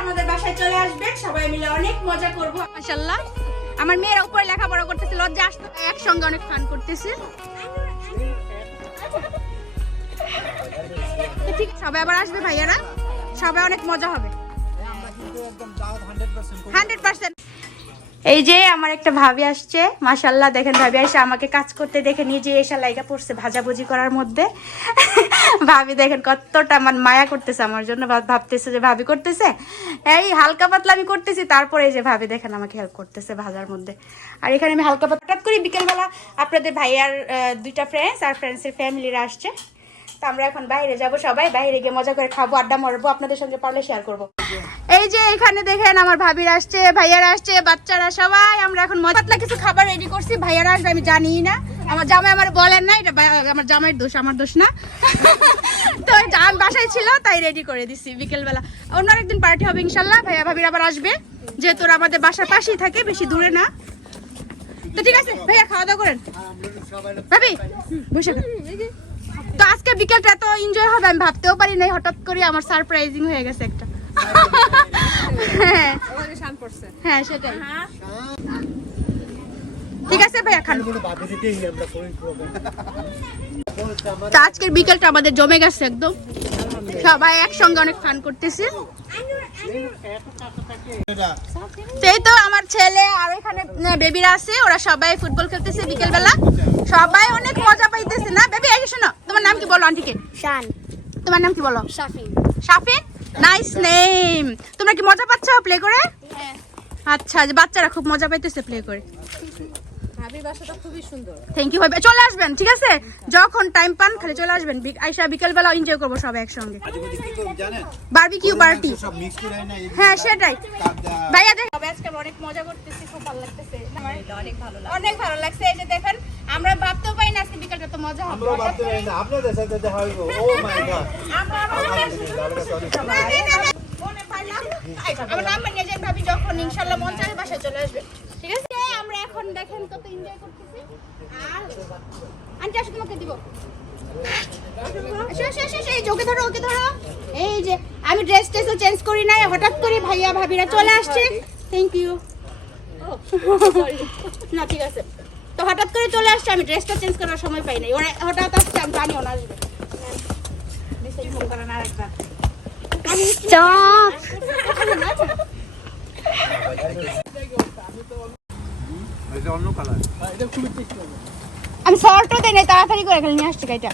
আমাদের বাসায় চলে আসবেন, সবাই মিলে অনেক মজা করবো মাশাআল্লাহ। আমার মেয়েরা উপরে লেখাপড়া করতেছে, লজ্জা আসতে একসঙ্গে অনেক ফান করতেছে। ঠিক সবাই আবার আসবে ভাইয়ারা, সবাই অনেক মজা হবে 100%। এই যে আমার একটা ভাবি আসছে মাশাআল্লাহ, দেখেন ভাবি এসে আমাকে কাজ করতে দেখে নিজে এসে লাইগা পড়ছে ভাজাভুজি করার মধ্যে। ভাবি দেখেন কতটা আমার মায়া করতেছে আমার জন্য, ভাবতেছে যে ভাবি করতেছে, এই হালকা পাতলা আমি করতেছি, তারপরে এই যে ভাবি দেখেন আমাকে হেল্প করতেছে ভাজার মধ্যে। আর এখানে আমি হালকা পাতলা করি। বিকেলবেলা আপনাদের ভাইয়ার দুইটা ফ্রেন্ডস আর ফ্রেন্ডসের ফ্যামিলিরা আসছে, তো আমরা এখন বাইরে যাব, সবাই বাইরে গিয়ে মজা করে খাবো, আড্ডা মারবো, আপনাদের সঙ্গে পারলে শেয়ার করব। এই যে এখানে দেখেন আমার ভাবিরা আসছে, ভাইয়ারা আসছে, বাচ্চারা সবাই, আমরা এখন মজা পাতলা কিছু খাবার রেডি করছি। ভাইয়ারা আসবে আমি জানি না, আমার জামাই আমার বলেন না, এটা আমার জামাইয়ের দোষ, আমার দোষ না। তো আমি বাসায় ছিল তাই রেডি করে দিছি। বিকেলবেলা অন্য আরেকদিন পার্টি হবে ইনশাল্লাহ, ভাইয়া ভাবিরা আবার আসবে, যেহেতু আমাদের বাসার পাশেই থাকে, বেশি দূরে না। তো ঠিক আছে ভাইয়া, খাওয়া দাওয়া করেন। ভাবি বসে। তো আজকে বিকেলটা এত এনজয় হবে আমি ভাবতেও পারি নাই, হঠাৎ করে আমার সারপ্রাইজিং হয়ে গেছে একটা। হ্যাঁ সেটাই। ঠিক আছে ভাইয়া খান। তো আজকের বিকেলটা আমাদের জমে গেছে একদম, সবাই একসঙ্গে অনেক ফান করতেছে। সেই তো আমার ছেলে আর এখানে বেবিরা আছে, ওরা সবাই ফুটবল খেলতেছে বিকেলবেলা, সবাই অনেক মজা পাইতেছে না। বেবি এই শোনো, তোমার নাম কি বলো? আন্টিকে শান। তোমার নাম কি বলো? শাফিন। Shafin, nice name. তোমরা কি মজা পাচ্ছ প্লে করে? হ্যাঁ। আচ্ছা, যে বাচ্চারা খুব মজা পাইতেছে প্লে করে। ভাবি বাসাটা খুবই সুন্দর। থ্যাংক ইউ ভাবি, চলে আসবেন ঠিক আছে, যখন টাইম পান খালি চলে আসবেন। আইসা বিকেলবেলা এনজয় করবো সবাই একসঙ্গে, বারবিকিউ পার্টি। হ্যাঁ সেটাই ভাইয়া, দেখ আজকে অনেক মজা করতেছি, খুব ভালো লাগতেছে, অনেক ভালো লাগছে। এই যে দেখেন আমরা ভাবতেও পাই না আজকে বিকেলটা তো মজা হবে। আপনাদের সাথে দেখা হইব। ও মাই গড, আমার নাম্বার নিয়ে যান ভাবি, যখন ইনশাআল্লাহ মন চায় বাসায় চলে আসবে ঠিক আছে। আমরা এখন দেখেন কত এনজয় করতেছি। আর আন্টি আসো, তোমাকে দিব। এই যে ওকে ধরো, ওকে ধরো। এই যে আমি ড্রেস চেঞ্জ করি নাই, হঠাৎ করে ভাইয়া ভাবিরা চলে আসছে। Thank you. না ঠিক আছে, তো হঠাৎ করে চলে আসছে, আমি ড্রেসটা চেঞ্জ করার সময় পাই নাই, ওরা হঠাৎ আসছে, আমি জানি ওনা আসবে। আমি শর্টও দেই নাই, তাড়াতাড়ি করে খেলে নিয়ে আসছি গাইটা।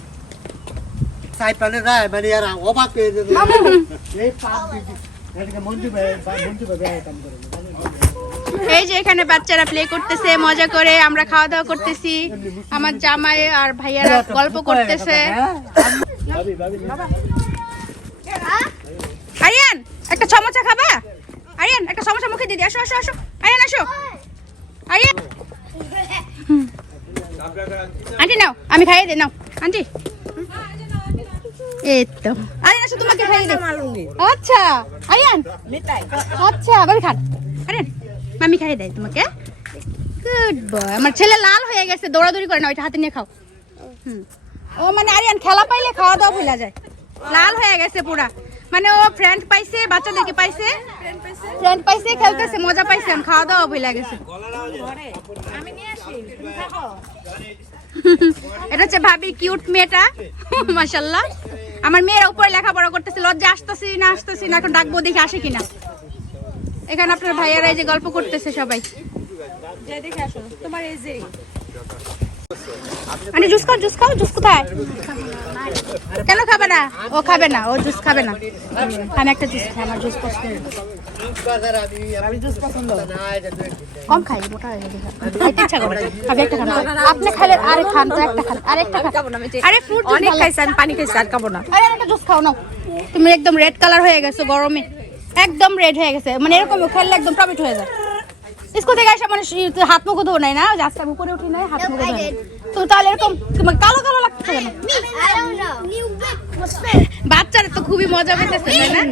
এই যে এখানে বাচ্চারা প্লে করতেছে মজা করে, আমরা খাওয়া দাওয়া করতেছি, আমার জামাই আর ভাইয়ারা গল্প করতেছে। আরিয়ান একটা সমোসা খাবা? আরিয়ান একটা সমোসা মুখে দিদি, আসো আসো আসো আরিয়ান, আসো আরিয়ান। আন্টি নাও, আমি খাইয়ে দিই, নাও আন্টি। এই তো আরিয়ান আসো, তোমাকে খাইয়ে দিই। আচ্ছা আরিয়ান, আচ্ছা ভাবি খান। আরিয়ান মামি খাইয়ে দেয় তোমাকে। Good boy. আমার ছেলে লাল হয়ে গেছে, দৌড়াদৌড়ি করে না, ওইটা হাতে নিয়ে খাও। ও মানে আরিয়ান খেলা পাইলে খাওয়া দাওয়া ভুলা যায়, লাল হয়ে গেছে পুরা। মানে ও ফ্রেন্ড পাইছে, বাচ্চাদেরকে পাইছে, ফ্রেন্ড পাইছে, খেলতেছে, মজা পাইছে, আমি খাওয়া দাওয়া ভুলা গেছে। এটা হচ্ছে ভাবি কিউট মেয়েটা মাশাআল্লাহ। আমার মেয়েরা উপরে লেখাপড়া করতেছে, লজ্জা আসতেছি না, এখন ডাকবো দেখি আসে কিনা। এখানে আপনার ভাইয়ারা এই যে গল্প করতেছে সবাই। আরে জুস খাও, জুস খাও। জুস কোথায়? কেন খাবে না? ও খাবে না, ও জুস খাবে না। আমি একটা জুস খাই, আমার জুস পছন্দ। কম খাই, মোটা হয়ে গেছে। ইচ্ছা করে খাবে, একটা খান। আপনি খাইলে আরে খান তো, একটা খান, আরেকটা খাবো না। আরে ফ্রুট অনেক খাইছি, আমি পানি খাইছি, আর খাবো না। আরে একটা জুস খাও না। তুমি একদম রেড কালার হয়ে গেছো গরমে, একদম রেড হয়ে গেছে, মানে এরকম খেললে একদম টমেট হয়ে যায়। স্কুল থেকে আসা মানে হাত মুখ ধো নাই না, আজকে আমি উপরে উঠি নাই, হাত মুখ ধো নাই, তো তাহলে এরকম তোমার কালো কালো লাগতেছে কেন? বাচ্চারা তো খুবই মজা করতেছে তাই না?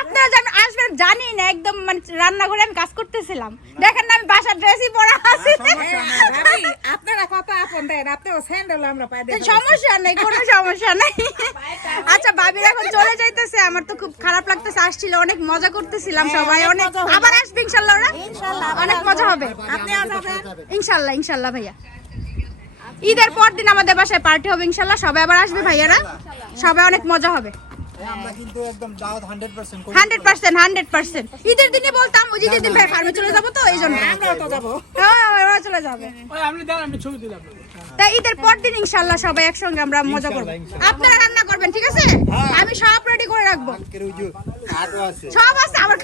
আপনারা আসবেন জানি না, একদম মানে রান্না করে আমি কাজ করতেছিলাম, দেখেন না আমি বাসার ড্রেসই পরা আছি। আপনারা কত আপন দেন, আপনারা স্যান্ডেল আমরা পাই দেন, সমস্যা নেই, কোনো সমস্যা নেই। আচ্ছা ভাবি এখন চলে যাইতেছে, আমার তো খুব খারাপ লাগতেছে, আসছিল অনেক মজা করতেছিলাম সবাই, অনেক আবার আসবে ইনশাআল্লাহ, ওরা অনেক মজা হবে। আপনি আসবেন ইনশাআল্লাহ ইনশাআল্লাহ ভাইয়া, ঈদের পর দিন আমাদের বাসায় পার্টি হবে ইনশাআল্লাহ, সবাই আবার আসবে ভাইয়ারা, সবাই অনেক মজা হবে। আমরা কিন্তু একদম দাওয়াত 100% করি। 100% ঈদের দিনে বলতাম, ওই ঈদের দিন ভাই ফার্মে চলে যাবো, তো এই জন্য আমরাও তো যাবো। ওরা চলে যাবে। তাই ঈদের পর দিন ইনশাআল্লাহ সবাই একসঙ্গে আমরা মজা করবো। আপনারা রান্না করবেন, ঠিক আছে? আমি সব রেডি করে রাখবো, আজকের ওই যে কাটও আছে। সব আছে আমার,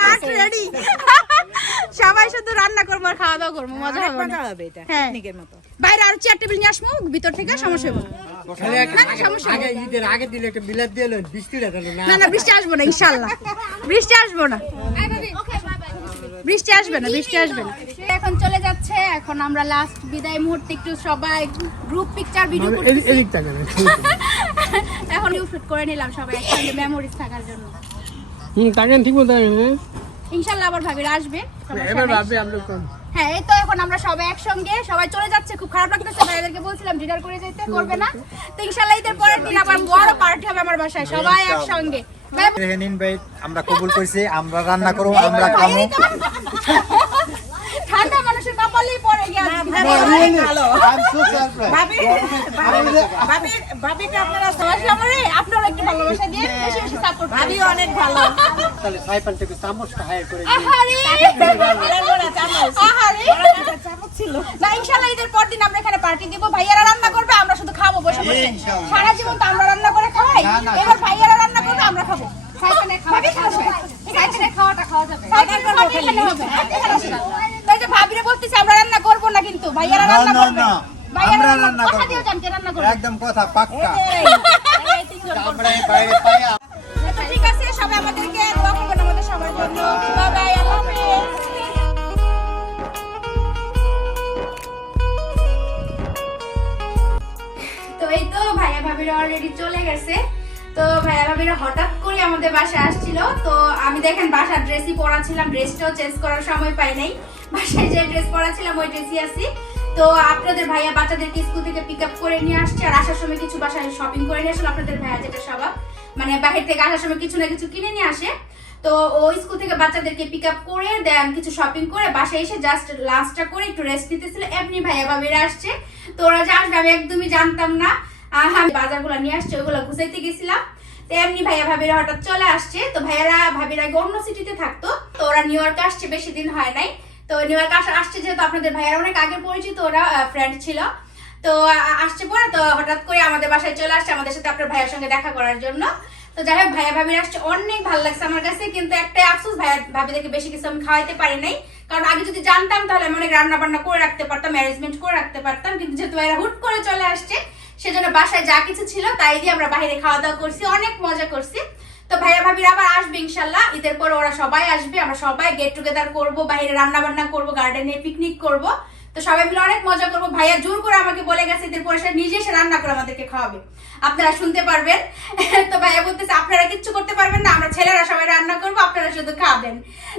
কাট রেডি। সবাই শুধু রান্না করবো আর খাওয়া দাওয়া করবো, মজা হবে মজা না? হবে এটা হ্যাঁ। পিকনিকের মতো। বাইরে আর চেয়ার টেবিল নিয়ে আসবো ভিতর থেকে, সমস্যা হবে না। না, সমস্যা হবে না। আগে ঈদের আগে দিলে একটা বিলাত দিয়ে এলেন, বৃষ্টিটা দিলেন না। না না বৃষ্টি আসবো না ইনশাআল্লাহ, বৃষ্টি আসবো না, বৃষ্টি আসবে না, বৃষ্টি আসবে না। এখন চলে যাচ্ছে, এখন আমরা লাস্ট বিদায় মুহূর্তে একটু সবাই গ্রুপ পিকচার ভিডিও করতেছি। এখন শুট করে নিলাম সবাই একসঙ্গে মেমোরিজ থাকার জন্য। তাকেন ঠিক বলতে হবে না, ইনশাআল্লাহ আবার ভাবিরা আসবে, সমস্যা এবার নেই। ভাববে আমরা কোন হ্যাঁ এই তো এখন আমরা সবাই একসঙ্গে, সবাই চলে যাচ্ছে, খুব খারাপ লাগতেছে, ভাইয়াদেরকে বলছিলাম ডিনার করে যেতে, করবে না। তো ইনশাআল্লাহ ঈদের পরের দিন আবার বড় পার্টি হবে আমার বাসায়, সবাই একসঙ্গে। দেখেন ইনভাইট আমরা কবুল করছি, আমরা রান্না করব, আমরা খাবো। ঠান্ডা মানুষের কপালেই পড়ে গেছে। ভালো। I'm so surprised. ভাবিকে আপনারা আপনারা একটু ভালোবাসা দিয়ে বেশি বেশি সাপোর্ট ভাবি অনেক ভালো। তাহলে সাইফাল থেকে চামচটা হায়ার করে দিই। আহারে চামচ আহারে চামচ ছিল। না ইনশাআল্লাহ ঈদের পর দিন আমরা এখানে পার্টি দিব, ভাইয়ারা রান্না করবে, আমরা শুধু খাবো বসে বসে। ইনশাআল্লাহ। সারা জীবন তো আমরা রান্না করে খাই, না, না, এবার ভাইয়ারা রান্না করবে, আমরা খাবো। ভাবি খাবে, এখানে খাওয়াটা খাওয়া যাবে, এখানে হবে, এখানে আসবে। তাই যে ভাবিরে বলতেছি আমরা রান্না করব না, কিন্তু ভাইয়ারা না, রান্না না, করবে। না, ভাইয়ারা আমরা রান্না রান্না কথা করব। দিও জানকে রান্না করবে। একদম কথা পাক্কা। এই তিনজন আমরা এই বাইরে পাইয়া তো ঠিক আছে, সবাই আমাদেরকে দোয়া করবেন আমাদের সবার জন্য। বাই বাই, আল্লাহ হাফেজ। তো এই তো ভাইয়া ভাবিরা অলরেডি চলে গেছে। তো ভাইয়া ভাবিরা হঠাৎ করে আমাদের বাসায় আসছিল, তো আমি দেখেন বাসার ড্রেসই পরা ছিলাম, ড্রেসটাও চেঞ্জ করার সময় পাই নাই, বাসায় যে ড্রেস পরা ছিলাম ওই ড্রেসই আছি। তো আপনাদের ভাইয়া বাচ্চাদেরকে স্কুল থেকে পিক আপ করে নিয়ে আসছে, আর আসার সময় কিছু বাসায় শপিং করে নিয়ে আসলো। আপনাদের ভাইয়া যেটা স্বভাব, মানে বাহির থেকে আসার সময় কিছু না কিছু কিনে নিয়ে আসে। তো ওই স্কুল থেকে বাচ্চাদেরকে পিক আপ করে দেন, কিছু শপিং করে বাসায় এসে জাস্ট লাঞ্চটা করে একটু রেস্ট নিতেছিল, এমনি ভাইয়া ভাবিরা আসছে। তো ওরা যে আসবে আমি একদমই জানতাম না, আমি বাজারগুলো নিয়ে আসছে ওইগুলো গুছাইতে গেছিলাম। তো এমনি ভাইয়া ভাবিরা হঠাৎ চলে আসছে। তো ভাইয়ারা ভাবিরা আগে অন্য সিটিতে থাকতো, তো ওরা নিউ ইয়র্কে আসছে, বেশি দিন হয় নাই। তো নিউ ইয়র্ক আসছে যেহেতু আপনাদের ভাইয়ারা অনেক আগে পরিচিত, ওরা ফ্রেন্ড ছিল। তো আসছে পরে তো হঠাৎ করে আমাদের বাসায় চলে আসছে আমাদের সাথে আপনার ভাইয়ের সঙ্গে দেখা করার জন্য। তো যাই হোক ভাইয়া ভাবিরা আসছে, অনেক ভালো লাগছে আমার কাছে, কিন্তু একটাই আফসোস ভাইয়া ভাবিদেরকে বেশি কিছু আমি খাওয়াইতে পারি নাই, কারণ আগে যদি জানতাম তাহলে আমি অনেক রান্না বান্না করে রাখতে পারতাম, ম্যানেজমেন্ট করে রাখতে পারতাম। কিন্তু যেহেতু এরা হুট করে চলে আসছে, সেজন্য বাসায় যা কিছু ছিল তাই দিয়ে আমরা বাইরে খাওয়া দাওয়া করছি, অনেক মজা করছি। তো ভাইয়া ভাবিরা আবার আসবে ইনশাল্লাহ, ঈদের পর ওরা সবাই আসবে, আমরা সবাই গেট টুগেদার করবো, বাইরে রান্না বান্না করবো, গার্ডেনে পিকনিক করব। তো সবাই মিলে অনেক মজা করবো। ভাইয়া জোর করে আমাকে বলে গেছে ঈদের পরে সে নিজে এসে রান্না করে আমাদেরকে খাওয়াবে, আপনারা শুনতে পারবেন। তো ভাইয়া বলতেছে আপনারা কিচ্ছু করতে পারবেন না, আমরা ছেলেরা সবাই রান্না করবো, আপনারা শুধু খাবেন।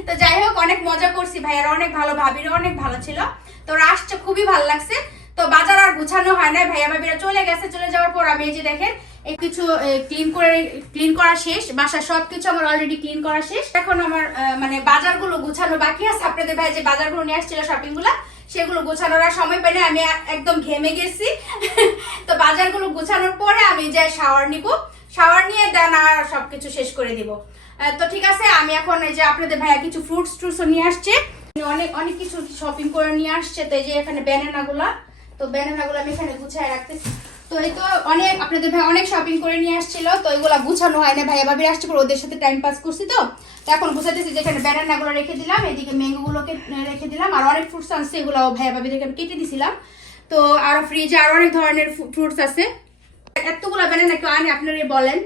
তো যাই হোক অনেক মজা করছি, ভাইয়ারা অনেক ভালো, ভাবিরা অনেক ভালো ছিল। তো ওরা আসছে, খুবই ভালো লাগছে। তো বাজার আর গুছানো হয় না, ভাইয়া ভাবিরা চলে গেছে, চলে যাওয়ার পর আমি এই যে দেখেন এই কিছু ক্লিন করা শেষ, বাসা সবকিছু আমার অলরেডি ক্লিন করা শেষ। এখন আমার মানে বাজারগুলো গুছানো বাকি আছে। আপনাদের ভাই যে বাজারগুলো নিয়ে আসছিল শপিং গুলা, সেগুলো গোছানোর আর সময় পাই না, আমি একদম ঘেমে গেছি। তো বাজারগুলো গোছানোর পরে আমি যে শাওয়ার নিব, শাওয়ার নিয়ে দেন আর সবকিছু শেষ করে দিব। তো ঠিক আছে, আমি এখন এই যে আপনাদের ভাইয়া কিছু ফ্রুটস ট্রুটসও নিয়ে আসছে, অনেক অনেক কিছু শপিং করে নিয়ে আসছে। তো এই যে এখানে ব্যানানা গুলা, তো ব্যানানা গুলো আমি এখানে গুছায় রাখতেছি। তো এই তো অনেক আপনাদের ভাই অনেক শপিং করে নিয়ে আসছিল, তো এগুলা গুছানো হয় না, ভাইয়া ভাবির আসছে পর ওদের সাথে টাইম পাস করছি। তো এখন গুছাতেছি, যেখানে ব্যানানা গুলো রেখে দিলাম, এদিকে ম্যাঙ্গো গুলোকে রেখে দিলাম, আর অনেক ফ্রুটস আছে এগুলো ভাইয়া ভাবিদেরকে আমি কেটে দিছিলাম। তো আর ফ্রিজে আরো অনেক ধরনের ফ্রুটস আছে। এতগুলা ব্যানানা কেউ আনে আপনারা বলেন,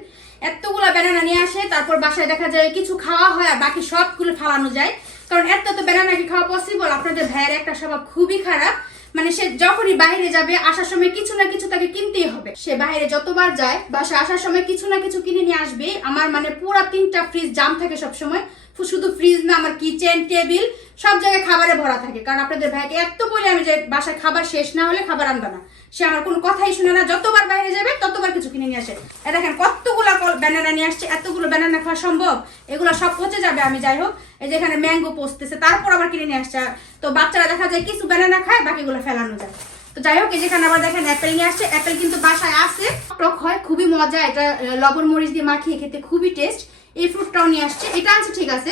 এতগুলা ব্যানানা নিয়ে আসে, তারপর বাসায় দেখা যায় কিছু খাওয়া হয় আর বাকি সবগুলো ফালানো যায়, কারণ এত তো ব্যানানা কি খাওয়া পসিবল। আপনাদের ভাইয়ের একটা স্বভাব খুবই খারাপ, মানে সে যখনই বাইরে যাবে আসার সময় কিছু না কিছু তাকে কিনতেই হবে। সে বাইরে যতবার যায় বাসা আসার সময় কিছু না কিছু কিনে নিয়ে আসবে। আমার মানে পুরো 3টা ফ্রিজ জাম থাকে সবসময়, শুধু ফ্রিজ না আমার কিচেন টেবিল সব জায়গায় খাবারে ভরা থাকে। কারণ আপনাদের ভাইকে এত বলে আমি যে বাসায় খাবার শেষ না হলে খাবার আনবে না, সে আমার কোনো কথাই শুনে না, যতবার বাইরে যাবে ততবার কিছু কিনে নিয়ে আসে। দেখেন কতগুলো ব্যানানা নিয়ে আসছে, এতগুলো ব্যানানা খাওয়া সম্ভব? এগুলো সব পচে যাবে। আমি যাই হোক এই যে এখানে ম্যাঙ্গো পচতেছে, তারপর আবার কিনে নিয়ে আসছে। তো বাচ্চারা দেখা যায় কিছু ব্যানানা খায়, বাকিগুলো ফেলানো যায়। তো যাই হোক এই যেখানে আবার দেখেন অ্যাপেল নিয়ে আসছে। অ্যাপেল কিন্তু বাসায় আছে, টক হয়, খুবই মজা, এটা লবণ মরিচ দিয়ে মাখিয়ে খেতে খুবই টেস্ট। এই ফ্রুটটাও নিয়ে আসছে, এটা আছে ঠিক আছে,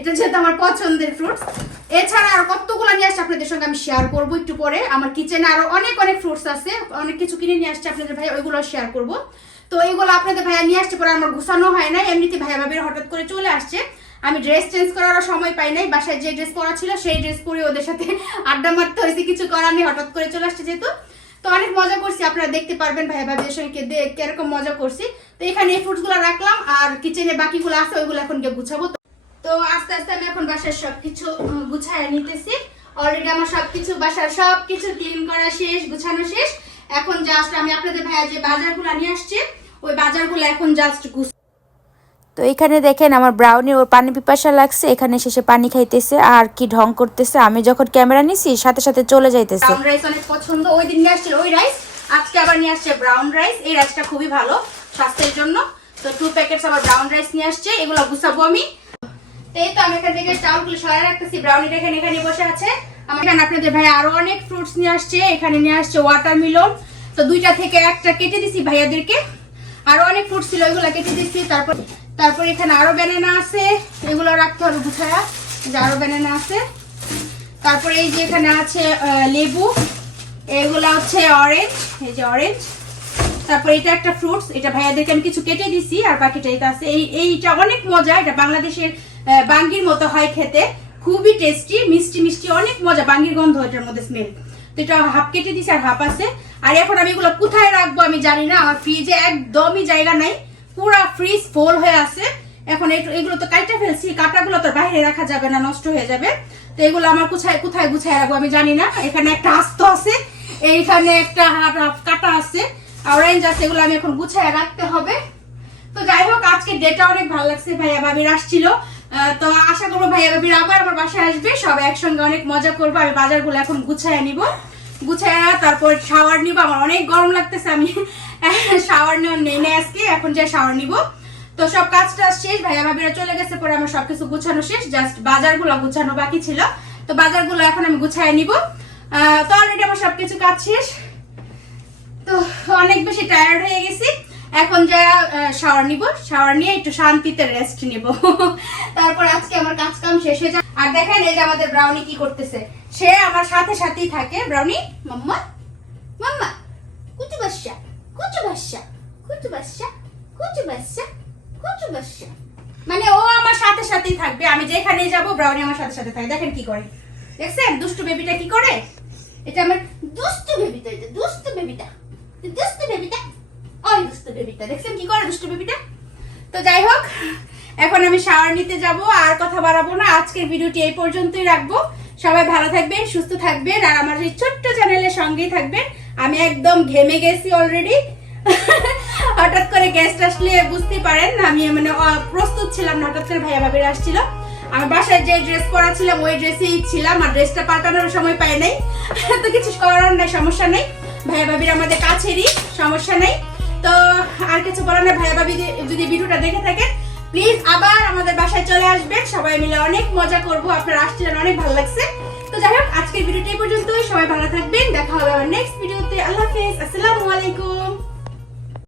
এটা যেহেতু আমার পছন্দের ফ্রুটস। এছাড়া আর কতগুলো নিয়ে আসছে আপনাদের সঙ্গে আমি শেয়ার করবো একটু পরে। আমার কিচেনে আরো অনেক অনেক ফ্রুটস আছে, অনেক কিছু কিনে নিয়ে আসছে আপনাদের ভাই, ওইগুলো শেয়ার করবো। তো এইগুলো আপনাদের ভাইয়া নিয়ে আসছে, পরে আমার গুছানো হয় না, এমনিতে ভাইয়া ভাবির হঠাৎ করে চলে আসছে। আমি ড্রেস চেঞ্জ করারও সময় পাই নাই, বাসায় যে ড্রেস পরা ছিল সেই ড্রেস পরে ওদের সাথে আড্ডা মারতে হয়েছে, কিছু করার নেই, হঠাৎ করে চলে আসছে যেহেতু। তো অনেক মজা করছি, আপনারা দেখতে পারবেন ভাইয়া ভাবির সঙ্গে কিরকম মজা করছি। তো এখানে এই ফ্রুটসগুলো রাখলাম, আর কিচেনে বাকিগুলো আছে ওইগুলো এখন গিয়ে গুছাবো। তো আস্তে আস্তে আমি এখন বাসার সবকিছু গুছায় নিতেছি। অলরেডি আমার সবকিছু বাসার সবকিছু ক্লিন করা শেষ, গুছানো শেষ। এখন জাস্ট আমি আপনাদের ভাইয়া যে বাজারগুলো নিয়ে আসছে ওই বাজারগুলো এখন জাস্ট তো এখানে দেখেন আমার ব্রাউনি ওর পানি পিপাসা লাগছে, এখানে শেষে পানি খাইতেছে আর কি ঢং করতেছে। আমি যখন ক্যামেরা নিছি সাথে সাথে চলে যাইতেছে। ব্রাউন রাইস অনেক পছন্দ, ওই দিন নিয়ে আসছিল ওই রাইস, আজকে আবার নিয়ে আসছে ব্রাউন রাইস। এই রাইসটা খুবই ভালো স্বাস্থ্যের জন্য। তো 2 প্যাকেটস আবার ব্রাউন রাইস নিয়ে আসছে, এগুলো গুছাবো আমি। এই তো আমি এখান থেকে চাউলগুলো সরাই রাখতেছি। ব্রাউনিটা এখানে বসে আছে। আমার এখানে আপনাদের ভাই আরো অনেক ফ্রুটস নিয়ে আসছে, এখানে নিয়ে আসছে ওয়াটারমেলন। তো 2টা থেকে একটা কেটে দিছি ভাইয়াদেরকে, আরো অনেক ফ্রুটস ছিল ওইগুলো কেটে দিচ্ছি। তারপর এখানে আরো ব্যানানা আছে, এগুলো রাখতে হবে গুছায়া, যে আরো ব্যানানা আছে। তারপরে এই যে এখানে আছে লেবু, এগুলো হচ্ছে অরেঞ্জ, এই যে অরেঞ্জ। তারপর এটা একটা ফ্রুটস, এটা ভাইয়াদেরকে আমি কিছু কেটে দিছি, আর বাকিটা এটা আছে। এইটা অনেক মজা, এটা বাংলাদেশের বাঙ্গির মতো হয় খেতে, খুবই টেস্টি, মিষ্টি মিষ্টি, অনেক মজা, বাঙ্গির গন্ধ এটার মধ্যে স্মেল। তো এটা হাফ কেটে দিছি আর হাফ আছে। আর এখন আমি এগুলো কোথায় রাখবো আমি জানি না, আমার ফ্রিজে একদমই জায়গা নাই, পুরা ফ্রিজ ফুল হয়ে আছে। এখন এগুলো তো কাটা ফেলছি, কাটাগুলো তো বাইরে রাখা যাবে না, নষ্ট হয়ে যাবে। তো এগুলো আমার কোথায় গুছায় রাখবো আমি জানি না। এখানে একটা আস্ত আছে, এইখানে একটা হাফ কাটা আছে, অরেঞ্জ আছে, এগুলো আমি এখন গুছায় রাখতে হবে। তো যাই হোক আজকে ডেটা অনেক ভালো লাগছে, ভাইয়া ভাবির আসছিল। তো আশা করবো ভাইয়া ভাবির আবার আমার বাসায় আসবে, সবাই একসঙ্গে অনেক মজা করবো। আমি বাজারগুলো এখন গুছায় নিব, গুছায় তারপর শাওয়ার নিব। আমার অনেক গরম লাগতেছে, আমি শাওয়ার নেই না আজকে, এখন যাই শাওয়ার নিব। তো সব কাজটা শেষ, ভাইয়া ভাবিরা চলে গেছে, পরে আমার সবকিছু গুছানো শেষ, জাস্ট বাজারগুলো গুছানো বাকি ছিল। তো বাজারগুলো এখন আমি গুছায় নিব। তো অলরেডি আমার সবকিছু কাজ শেষ। তো অনেক বেশি টায়ার্ড হয়ে গেছি, এখন যা শাওয়ার নিব, শাওয়ার নিয়ে একটু শান্তিতে রেস্ট নিব। তারপর আজকে আমার কাজ কাম শেষ হয়ে যায়। আর দেখেন এই যে আমাদের ব্রাউনি কি করতেছে, সে আমার সাথে সাথেই থাকে। ব্রাউনি মাম্মা মাম্মা কুচু বাচ্চা কুচু বাচ্চা কুচু বাচ্চা কুচু বাচ্চা কুচু বাচ্চা, মানে ও আমার সাথে সাথেই থাকবে, আমি যেখানে যাব ব্রাউনি আমার সাথে সাথে থাকে। দেখেন কি করে, দেখছেন দুষ্টু বেবিটা কি করে, এটা আমার দুষ্টু বেবিটা, এটা দুষ্টু বেবিটা, দুষ্টু বেবিটা, ওই দুষ্টু বেবিটা, দেখছেন কি করে দুষ্টু বেবিটা। তো যাই হোক এখন আমি শাওয়ার নিতে যাব, আর কথা বাড়াবো না, আজকের ভিডিওটি এই পর্যন্তই রাখবো। সবাই ভালো থাকবেন, সুস্থ থাকবেন, আর আমার এই ছোট্ট চ্যানেলের সঙ্গেই থাকবেন। আমি একদম ঘেমে গেছি অলরেডি, হঠাৎ করে গেস্ট আসলে বুঝতে পারেন আমি মানে প্রস্তুত ছিলাম না, হঠাৎ করে ভাইয়া ভাবিরা আসছিল। আমি বাসায় যে ড্রেস পরা ছিলাম ওই ড্রেসেই ছিলাম, আর ড্রেসটা পাল্টানোর সময় পাই নাই। তো কিছু করার নাই, সমস্যা নেই, ভাইয়া ভাবির আমাদের কাছেরই, সমস্যা নেই। তো আর কিছু বলার না, ভাইয়া ভাবি যদি ভিডিওটা দেখে থাকেন প্লিজ আবার আমাদের বাসায় চলে আসবেন, সবাই মিলে অনেক মজা করবো। আপনারা আসছিলেন, অনেক ভালো লাগছে। তো যাই হোক আজকের ভিডিওটা এই পর্যন্তই, সবাই ভালো থাকবেন, দেখা হবে আমার নেক্সট ভিডিওতে। আল্লাহ হাফেজ, আসসালামু আলাইকুম।